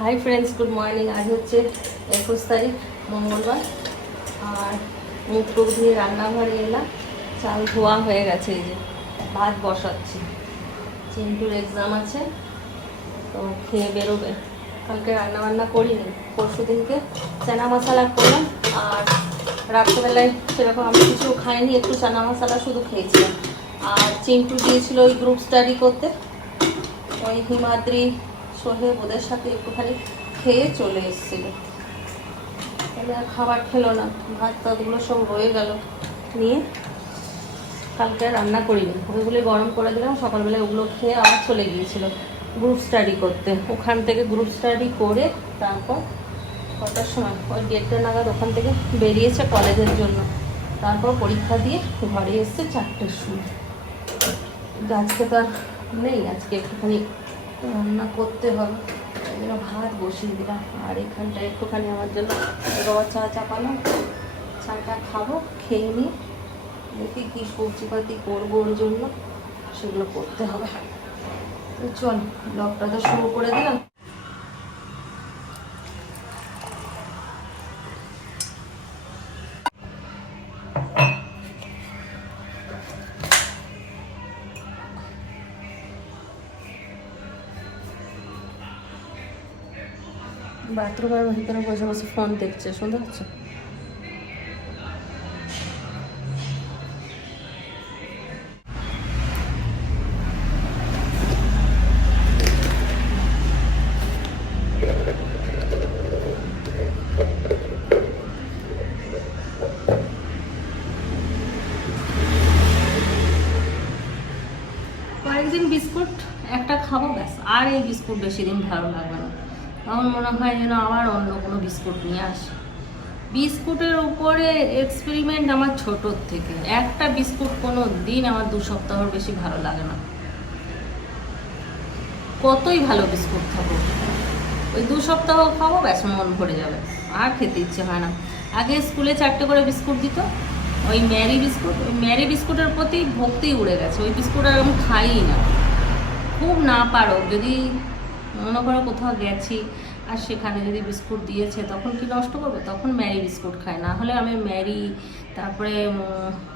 Hi friends good morning আজ হচ্ছে একুশ তারিখ, মঙ্গলবার। আর মুখ টুক দিয়ে রান্নাঘরে এলাম। চাল ধোয়া হয়ে গেছে এই যে, ভাত বসাচ্ছি। চিন্টুর এক্সাম আছে, তো খেয়ে বেরোবে। কালকে রান্না বান্না করিনি, পরশু দিনকে চানা মশলা করলাম। আর রাত্রেবেলায় সেরকম আমি কিছু খাইনি, একটু চানা মশলা শুধু খেয়েছিলাম। আর চিন্টু দিয়েছিল ওই গ্রুপ স্টাডি করতে। ওই হিমাদ্রি সোহেব ওদের সাথে একটুখানি খেয়ে চলে এসেছিল। তাহলে আর খাবার খেলো না, ভাত টাতগুলো সব রয়ে গেল। নিয়ে কালকে রান্না করিনি। ওইগুলো গরম করে দিলাম সকালবেলা ওগুলো খেয়ে আবার চলে গিয়েছিল গ্রুপ স্টাডি করতে। ওখান থেকে গ্রুপ স্টাডি করে তারপর কটার সময়? ওই দেড়টা নাগাদ ওখান থেকে বেরিয়েছে কলেজের জন্য। তারপর পরীক্ষা দিয়ে ঘরে এসছে চারটের সময়। আজকে তো আর নেই, আজকে একটুখানি রান্না করতে হবে। তাই জন্য ভাত বসিয়ে দিলাম। আর এখানটা একটুখানি আমার জন্য রওয়া চা চাপালাম চাটা খাব, খেয়ে নিই। দেখি কী সবজিপাতি করব ওর জন্য। সেগুলো করতে হবে। চল, ব্লগটা তো শুরু করে দিলাম। বাথরুমের ভিতরে বসে বসে ফোন দেখছে শুনতে পাচ্ছ কয়েকদিন বিস্কুট একটা খাব ব্যাস, আর এই বিস্কুট বেশি দিন ভালো লাগবে না। তখন মনে হয় যেন আবার অন্য কোনো বিস্কুট নিয়ে আসে। বিস্কুটের উপরে এক্সপেরিমেন্ট আমার ছোটোর থেকে। একটা বিস্কুট কোনো দিন আমার দু সপ্তাহর বেশি ভালো লাগে না। কতই ভালো বিস্কুট খাব। ওই দু সপ্তাহ খাব, ব্যাস মন ভরে যাবে। আর খেতে ইচ্ছে হয় না। আগে স্কুলে চারটে করে বিস্কুট দিত। ওই ম্যারি বিস্কুট, ওই ম্যারি বিস্কুটের প্রতি ভক্তি উড়ে গেছে। ওই বিস্কুট আর আমি খাইই না। খুব না পারো, যদি মনে করো কোথাও গেছি আর সেখানে যদি বিস্কুট দিয়েছে, তখন কি নষ্ট করবে? তখন ম্যারি বিস্কুট খায়। না হলে আমি ম্যারি, তারপরে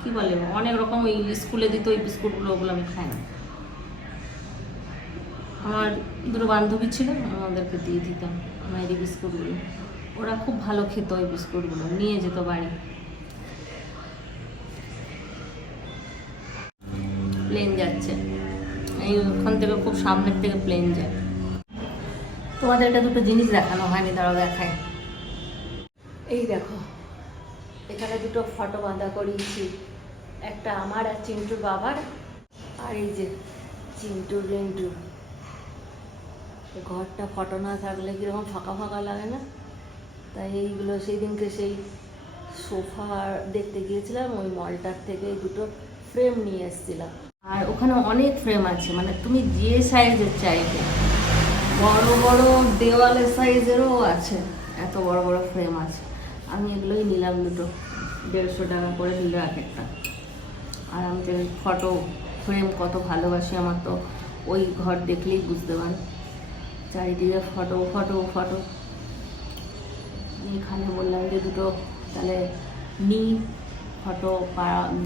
কি বলে, অনেক রকম ওই স্কুলে দিত ওই বিস্কুটগুলো, ওগুলো আমি খাই না। আমার দুটো বান্ধবী ছিল আমি ওদেরকে দিয়ে দিতাম ম্যারি বিস্কুটগুলো। ওরা খুব ভালো খেত ওই বিস্কুটগুলো, নিয়ে যেত বাড়ি। প্লেন যাচ্ছে। এই ওখান থেকে খুব সামনের থেকে প্লেন যায়। তোমাদেরকে দুটো জিনিস দেখানো হয়নি তারা দেখায় এই দেখো এখানে দুটো ফটো বাঁধা করিয়েছি। একটা আমার আর চিন্টুর বাবার আর এই যে চিন্টুর রেন্টু ঘরটা ফটো না থাকলে কীরকম ফাঁকা ফাঁকা লাগে না? তাই এইগুলো সেই দিনকে সেই সোফা দেখতে গিয়েছিলাম ওই মলটার থেকে দুটো ফ্রেম নিয়ে এসেছিলাম। আর ওখানে অনেক ফ্রেম আছে মানে তুমি যে সাইজের চাইবে। বড় বড় দেওয়ালের সাইজেরও আছে, এত বড় বড় ফ্রেম আছে। আমি এগুলোই নিলাম দুটো, দেড়শো টাকা করে দিল এক একটা। আর আমি তো ফটো ফ্রেম কত ভালোবাসি আমার তো, ওই ঘর দেখলেই বুঝতে পারি। চারিদিকে ফটো ফটো ফটো এখানে বললাম যে দুটো, তাহলে নিই ফটো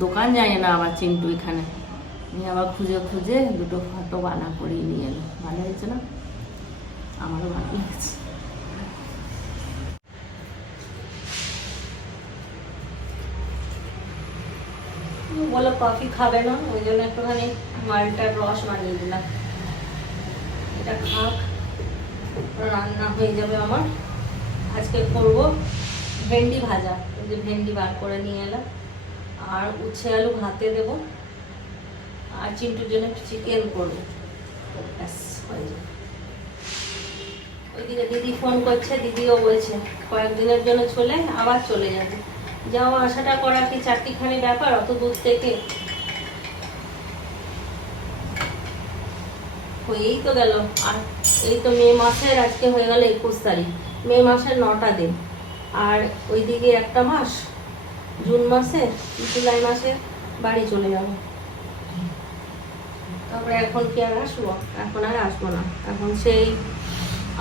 দোকান যায় না আবার চিন্টু এখানে। নিয়ে আবার খুঁজে খুঁজে দুটো ফটো বানা করেই নিয়ে এলো। ভালো হয়েছে না? আমারও ভালো লাগছে। বলো, কফি খাবে না? ওই জন্য একটুখানি মালটার রস বানিয়ে দিলাম। এটা খাক রান্না হয়ে যাবে আমার। আজকে করব ভেন্ডি ভাজা। এই যে ভেন্ডি বার করে নিয়ে এলাম। আর উচ্ছে আলু ভাতে দেবো। আর চিন্টুর জন্য একটু চিকেন করব। ব্যাস, হয়ে যাবে। ওইদিকে দিদি ফোন করছে, দিদিও বলছে, কয়েকদিনের জন্য চলে, আবার চলে যাবে। যাওয়া আসাটা করা কি চারটিখানি ব্যাপার, অত দূর থেকে? হয়েই তো গেল। আর এই তো মে মাসের, আজকে হয়ে গেল একুশ তারিখ। মে মাসের নটা দিন। আর ওইদিকে একটা মাস, জুন মাসে জুলাই মাসে বাড়ি চলে যাব। তারপরে এখন কি আর আসব? এখন আর আসব না। এখন সেই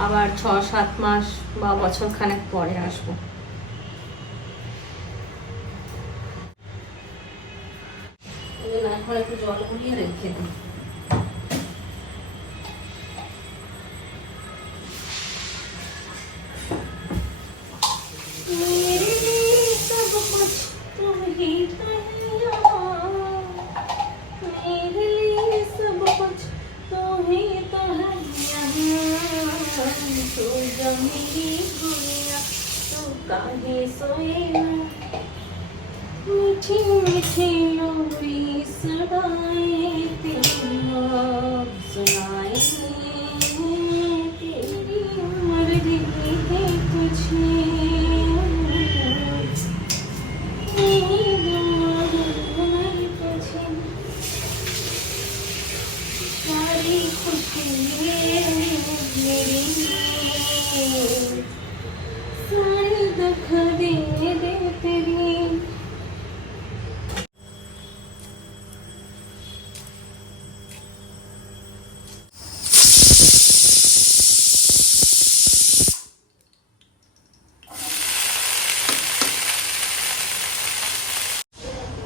আবার ছ, সাত মাস বা বছর খানেক পরে আসব। এখন একটু জল গুলিয়ে রেখে দিই।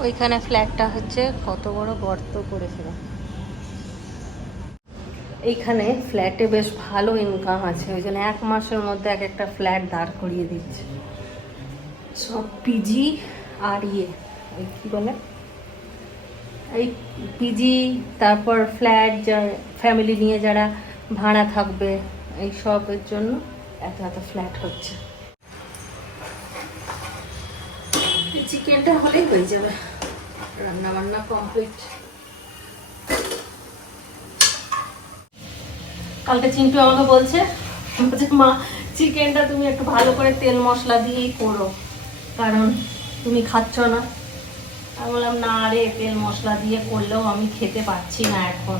ওইখানে ফ্ল্যাটটা হচ্ছে কত বড় গর্ত করেছিল। এইখানে ফ্ল্যাটে বেশ ভালো ইনকাম আছে, ওই জন্য এক মাসের মধ্যে এক একটা ফ্ল্যাট দাঁড় করিয়ে দিচ্ছে। সব পিজি আর ইয়ে ওই কী বলে? এই পিজি তারপর ফ্ল্যাট যা ফ্যামিলি নিয়ে যারা ভাড়া থাকবে, এই সবের জন্য এত এত ফ্ল্যাট হচ্ছে। চিকেনটা হলেই হয়ে যাবে। রান্না বান্না কমপ্লিট কালকে চিন্টু আমাকে বলছে বলছে, মা, চিকেনটা তুমি একটু ভালো করে তেল মশলা দিয়েই করো। কারণ তুমি খাচ্ছ না। আমি বললাম, না রে, তেল মশলা দিয়ে করলেও আমি খেতে পারছি না এখন।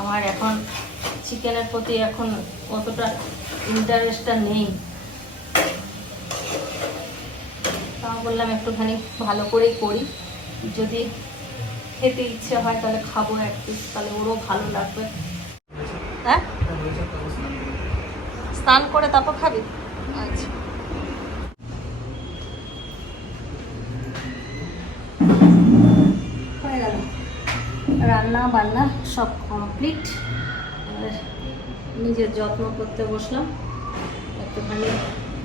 আমার এখন চিকেনের প্রতি এখন অতটা ইন্টারেস্টটা নেই। বললাম একটুখানি ভালো করেই করি। যদি খেতে ইচ্ছে হয় তাহলে খাব এক পিস তাহলে ওরও ভালো লাগবে। হ্যাঁ? স্নান করে তারপর খাবি? আচ্ছা। হয়ে গেল। রান্না বান্না সব কমপ্লিট নিজের যত্ন করতে বসলাম। একটুখানি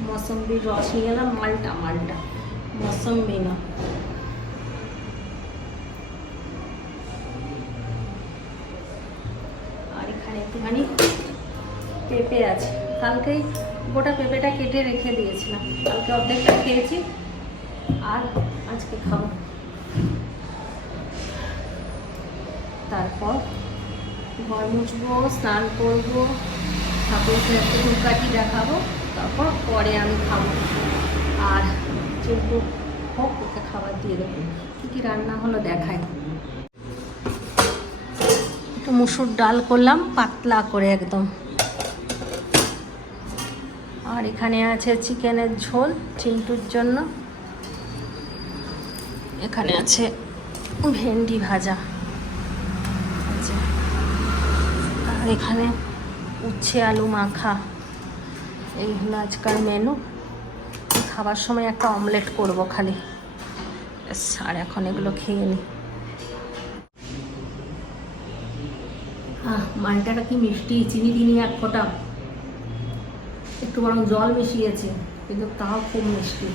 মৌসম্বির রস নিয়ে এলাম, মালটা মালটা। না আর এখানে একটুখানি পেঁপে আছে। কালকেই গোটা পেঁপেটা কেটে রেখে দিয়েছিলাম। কালকে অর্ধেকটা খেয়েছি, আর আজকে খাব। তারপর ঘর মুছবো, স্নান করব, ঠাকুরকে একটু ধূপকাঠি দেখাবো, তারপর পরে আমি খাব। আর যেহেতু হোক, ওকে খাবার দিয়ে দেবো। কী কী রান্না হলো দেখাই। একটু মুসুর ডাল করলাম, পাতলা করে একদম। আর এখানে আছে চিকেনের ঝোল চিন্টুর জন্য। এখানে আছে ভেন্ডি ভাজা। আর এখানে উচ্ছে আলু মাখা। এই হলো আজকাল মেনু খাবার সময় একটা অমলেট করব খালি। আর এখন এগুলো খেয়ে আহ, মালটাটা কি মিষ্টি, চিনি দিনি এক ফোটা। একটু বরং জল মিশিয়েছে, কিন্তু তাও খুব মিষ্টি।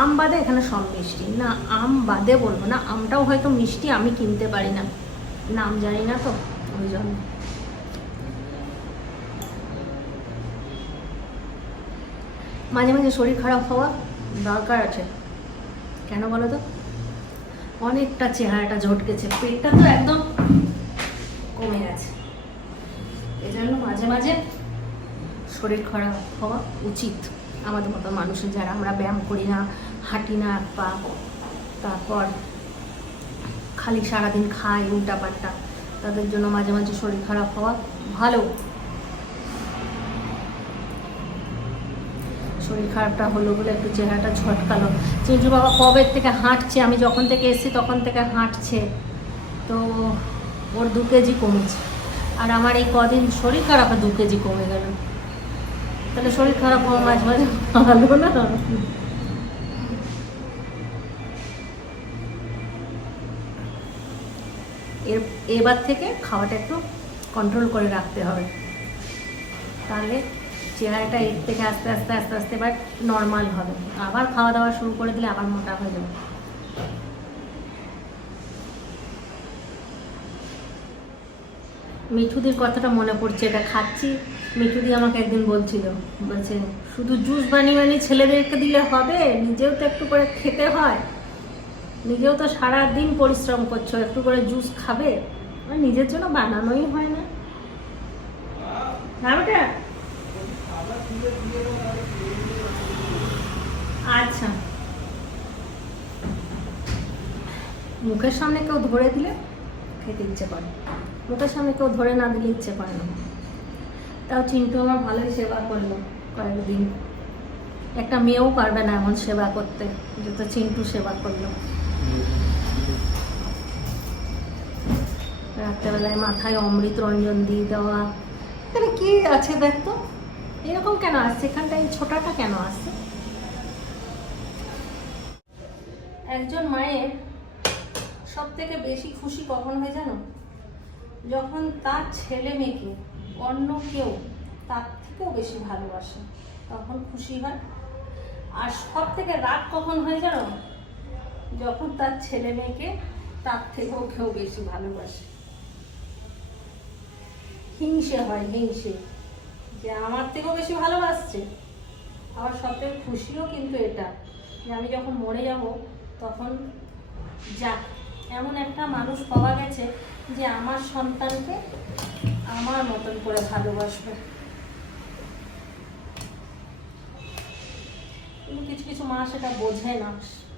আম বাদে এখানে সব মিষ্টি। না, আম বাদে বলব না, আমটাও হয়তো মিষ্টি, আমি কিনতে পারি না। নাম জানি না তো, ওই জন্য। মাঝে মাঝে শরীর খারাপ হওয়া দরকার আছে। কেন বলো তো? অনেকটা চেহারাটা ঝটকেছে, পেটটা তো একদম কমে গেছে। এই জন্য মাঝে মাঝে শরীর খারাপ হওয়া উচিত। আমাদের মতো মানুষের যারা আমরা ব্যায়াম করি না, হাঁটি না, পা, তারপর খালি সারাদিন খাই উল্টা পাল্টা তাদের জন্য মাঝে মাঝে শরীর খারাপ হওয়া ভালো। শরীর খারাপটা হলো বলে একটু চেহারাটা ঝটকালো। চিন্টু বাবা কবে থেকে হাঁটছে? আমি যখন থেকে এসেছি তখন থেকে হাঁটছে। তো ওর দু কেজি কমেছে। আর আমার এই কদিন শরীর খারাপে দু কেজি কমে গেল। তাহলে শরীর খারাপ হওয়া মাঝে মাঝে ভালো না? এর, এবার থেকে খাওয়াটা একটু কন্ট্রোল করে রাখতে হবে। তাহলে চেহারাটা এর থেকে আস্তে আস্তে আস্তে আস্তে এবার নর্মাল হবে। আবার খাওয়া দাওয়া শুরু করে দিলে আবার মোটা হয়ে যাবে। মিঠুদির কথাটা মনে পড়ছে, এটা খাচ্ছি। মিঠুদি আমাকে একদিন বলছিল, বলছে, শুধু জুস বানিয়ে বানিয়ে ছেলেদেরকে দিলে হবে? নিজেও তো একটু করে খেতে হয়। নিজেও তো সারা দিন পরিশ্রম করছ, একটু করে জুস খাবে? নিজের জন্য বানানোই হয় না না বেটা আচ্ছা মুখের সামনে কেউ ধরে দিলে খেতে ইচ্ছে করে। মুখের সামনে কেউ ধরে না দিলে ইচ্ছে করে না। তাও চিন্টু আমার ভালোই সেবা করল কয়েকদিন। একটা মেয়েও পারবে না এমন সেবা করতে যত চিন্টু সেবা করল। রাত্রেবেলায় মাথায় অমৃত রঞ্জন দিয়ে দেওয়া। এখানে কি আছে দেখতো এরকম কেন আসছে? এখানটায় ছোটাটা কেন আসছে? একজন মায়ের সব থেকে বেশি খুশি কখন হয় জানো? যখন তার ছেলে মেয়েকে অন্য কেউ তার থেকেও বেশি ভালোবাসে, তখন খুশি হয়। আর সব থেকে রাগ কখন হয় জানো? যখন তার ছেলে মেয়েকে তার থেকেও কেউ বেশি ভালোবাসে। হিংসে হয়, হিংসে। যে আমার থেকেও বেশি ভালোবাসছে। আবার সব থেকে খুশিও কিন্তু এটা, যে আমি যখন মরে যাব, তখন যাক। এমন একটা মানুষ পাওয়া গেছে যে আমার সন্তানকে আমার মতন করে ভালোবাসবে। কিছু কিছু মা সেটা বোঝে না।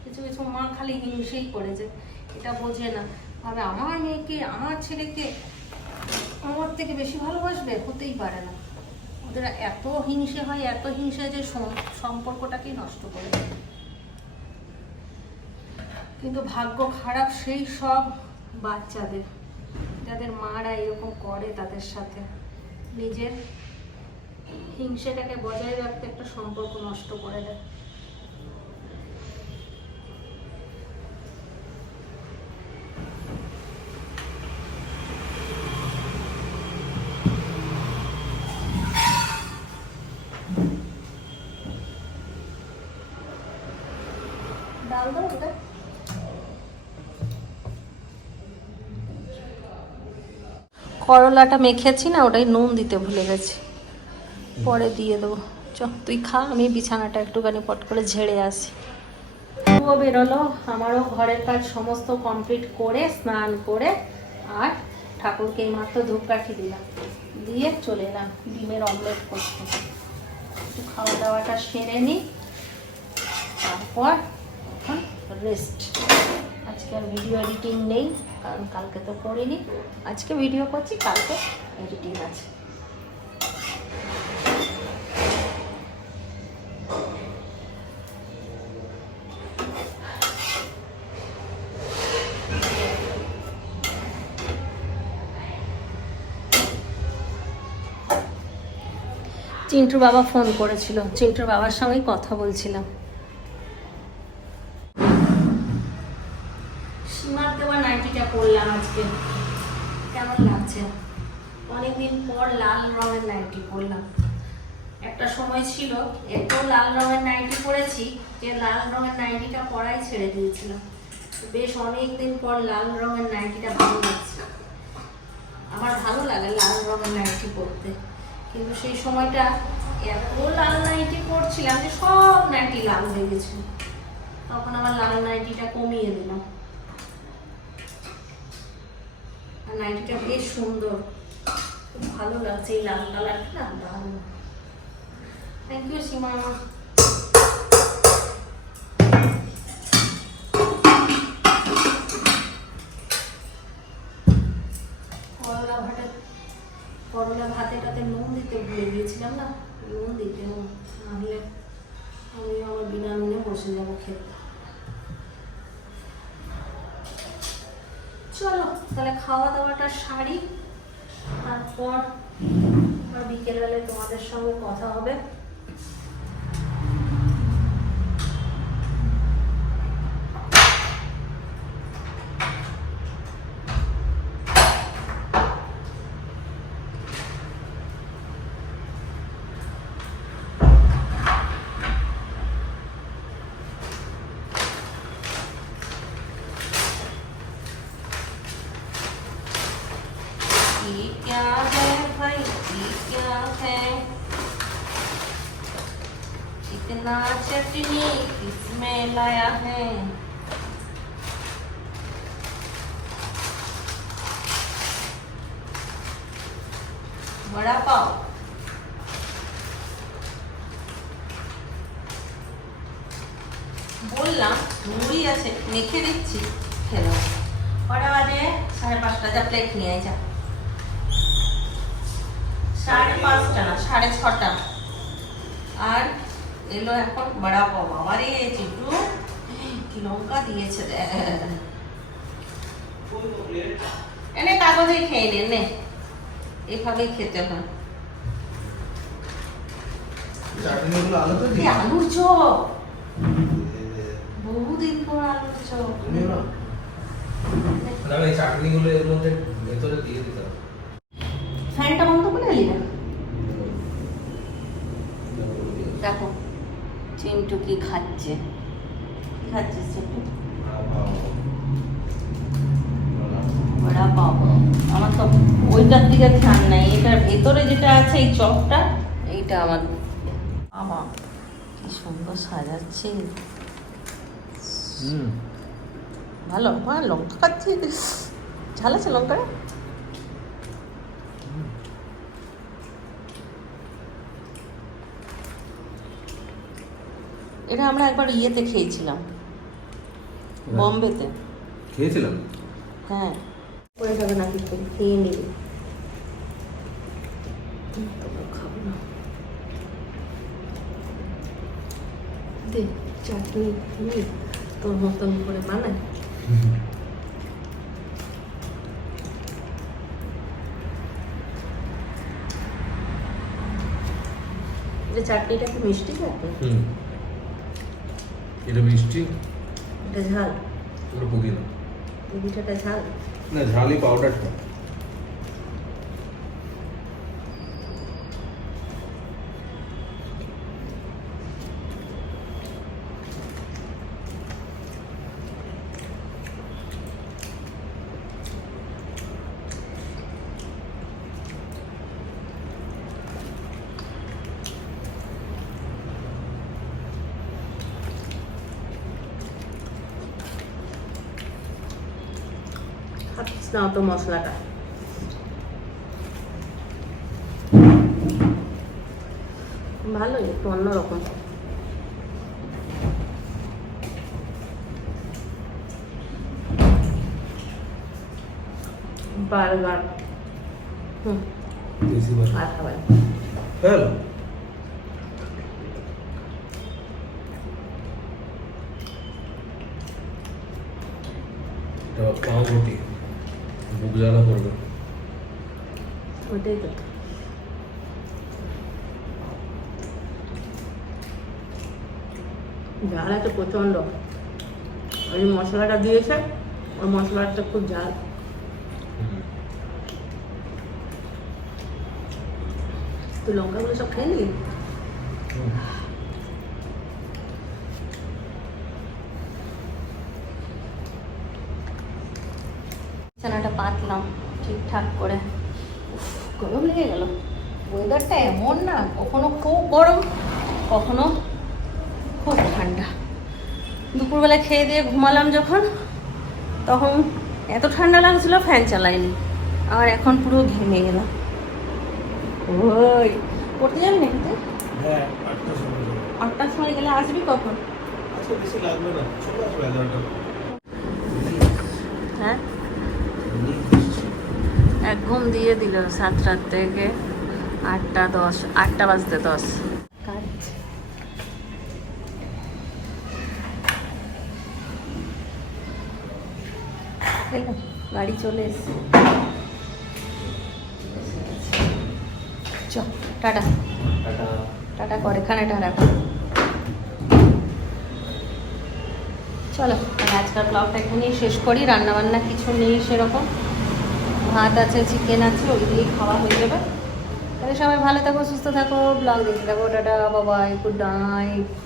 কিছু কিছু মা খালি হিংসেই করেছে। এটা বোঝে না। ভাবে আমার মেয়েকে, আমার ছেলেকে আমার থেকে বেশি ভালোবাসবে? হতেই পারে না। ওদের এত হিংসে হয়, এত হিংসে যে সম- সম্পর্কটাকেই নষ্ট করে কিন্তু ভাগ্য খারাপ সেই সব বাচ্চাদের। যাদের মারা এরকম করে তাদের সাথে। নিজের হিংসেটাকে বজায় রাখতে একটা সম্পর্ক নষ্ট করে দেয়। ডাল দাও করলাটা মেখেছি না, ওটাই নুন দিতে ভুলে গেছি। পরে দিয়ে দেবো। চ তুই খা, আমি বিছানাটা একটুখানি পট করে ঝেড়ে আসি। ও বেরোলো, আমারও ঘরের কাজ সমস্ত কমপ্লিট করে, স্নান করে, আর ঠাকুরকে এইমাত্র ধূপকাঠি দিলাম। দিয়ে চলে এলাম ডিমের অমলেট করতে। একটু খাওয়া দাওয়াটা সেরে নিই তারপর এখন রেস্ট আজকে আর ভিডিও এডিটিং নেই, কারণ কালকে তো করিনি। আজকে ভিডিও করছি, কালকে এডিটিং আছে। চিন্টুর বাবা ফোন করেছিল। চিন্টুর বাবার সঙ্গে কথা বলছিলাম। রঙের নাইটি পরলাম। একটা সময় ছিল, এত লাল রঙের নাইটি পরেছি যে লাল রঙের নাইটিটা পরাই ছেড়ে দিয়েছিলাম। বেশ অনেকদিন পর লাল রঙের নাইটিটা ভালো লাগছে। আমার ভালো লাগে লাল রঙের নাইটি পরতে। কিন্তু সেই সময়টা এত লাল নাইটি পরছিলাম যে সব নাইটি লাল হয়ে গেছিল তখন আবার লাল নাইটিটা কমিয়ে দিলাম। নাইটিটা বেশ সুন্দর। ভালো লাগছে, এই লাল কালারটা না? দারুণ। থ্যাংক ইউ সীমা করলা ভাতে করলা ভাতেটাতে নুন দিতে ভুলে গিয়েছিলাম না? নুন দিতে। নাহলে আমি আমার বিনা নুনে বসে যাব খেতে। চলো, তাহলে খাওয়া দাওয়াটা সারি। তারপর বিকেল বিকেলবেলায় তোমাদের সঙ্গে কথা হবে। সাড়ে পাঁচটা যা প্লেট নিয়ে যা। সাড়ে পাঁচটা না সাড়ে ছটা। আর এলো এখন বড়া পাও বাবারে চিটু কি লঙ্কা দিয়েছে এনে কাগজে খেয়ে নে নে। এভাবেই খেতে হয়। আলুর চপ। বহুদিন পর আলুর চপ। না এই চাটনিগুলো এর মধ্যে ভেতরে দিয়ে দিতে হবে। ফ্যানটা বন্ধ করে এলি না দেখো চিন্টু কি খাচ্ছে। কি খাচ্ছিস চিন্টু? বড়া পাও আমার তো ওইটার দিকে ধ্যান নাই এটার ভেতরে যেটা আছে এই চপটা এইটা আমার। বাবা কি সুন্দর সাজাচ্ছে। হুম। ভালো মা লঙ্কা খাচ্ছি? ঝাল আছে লঙ্কা এটা আমরা একবার ইয়েতে খেয়েছিলাম। বম্বেতে। খেয়েছিলাম? হ্যাঁ। করে যাবে নাকি? খেয়ে খেয়ে নিবি। খাব না দে চাটনি নিই তোর মতন করে বানায় যে চাটনিটা কি মিষ্টি চাটনি হুম এটা মিষ্টি এটা ঝাল পুরো পুদিনা পুদিনাটা ঝাল না ঝালই পাউডারটা খাচ্ছিস না অত মশলাটা। ভালোই একটু অন্যরকম। বার্গার। হুম। আর খাবার। হ্যালো। জ্বালা করবে ওইটাই তো ঝাল আছে প্রচণ্ড ওই মশলাটা দিয়েছে ওই মশলাটা খুব ঝাল তুই লঙ্কাগুলো সব খেয়ে নিলি বিছানাটা পাতলাম ঠিকঠাক করে। গরম লেগে গেল। ওয়েদারটা এমন না কখনো খুব গরম কখনো খুব ঠান্ডা। দুপুরবেলা খেয়ে দিয়ে ঘুমালাম যখন তখন এত ঠান্ডা লাগছিল ফ্যান চালাইনি। আর এখন পুরো ঘেমে গেলাম ওই পড়তে যাবি নাকি তুই? হ্যাঁ। আটটার সময় গেলে আসবি কখন? আজকে বেশি লাগবে না চলে আসবে এগারোটা হ্যাঁ এক ঘুম দিয়ে দিল সাতটার থেকে আটটা দশ আটটা বাজতে দশ। কাজ গাড়ি চলে এসছে। চ টাটা। টাটা। করে এখানে টাটা চলো আজকাল ব্লগটা এখানেই শেষ করি রান্না বান্না কিছু নেই সেরকম। ভাত আছে চিকেন আছে ওই দিয়েই খাওয়া হয়ে যাবে। তাহলে সবাই ভালো থাকো, সুস্থ থাকো ব্লগ দেখতে থাকো, টাটা বাবাই গুড নাইট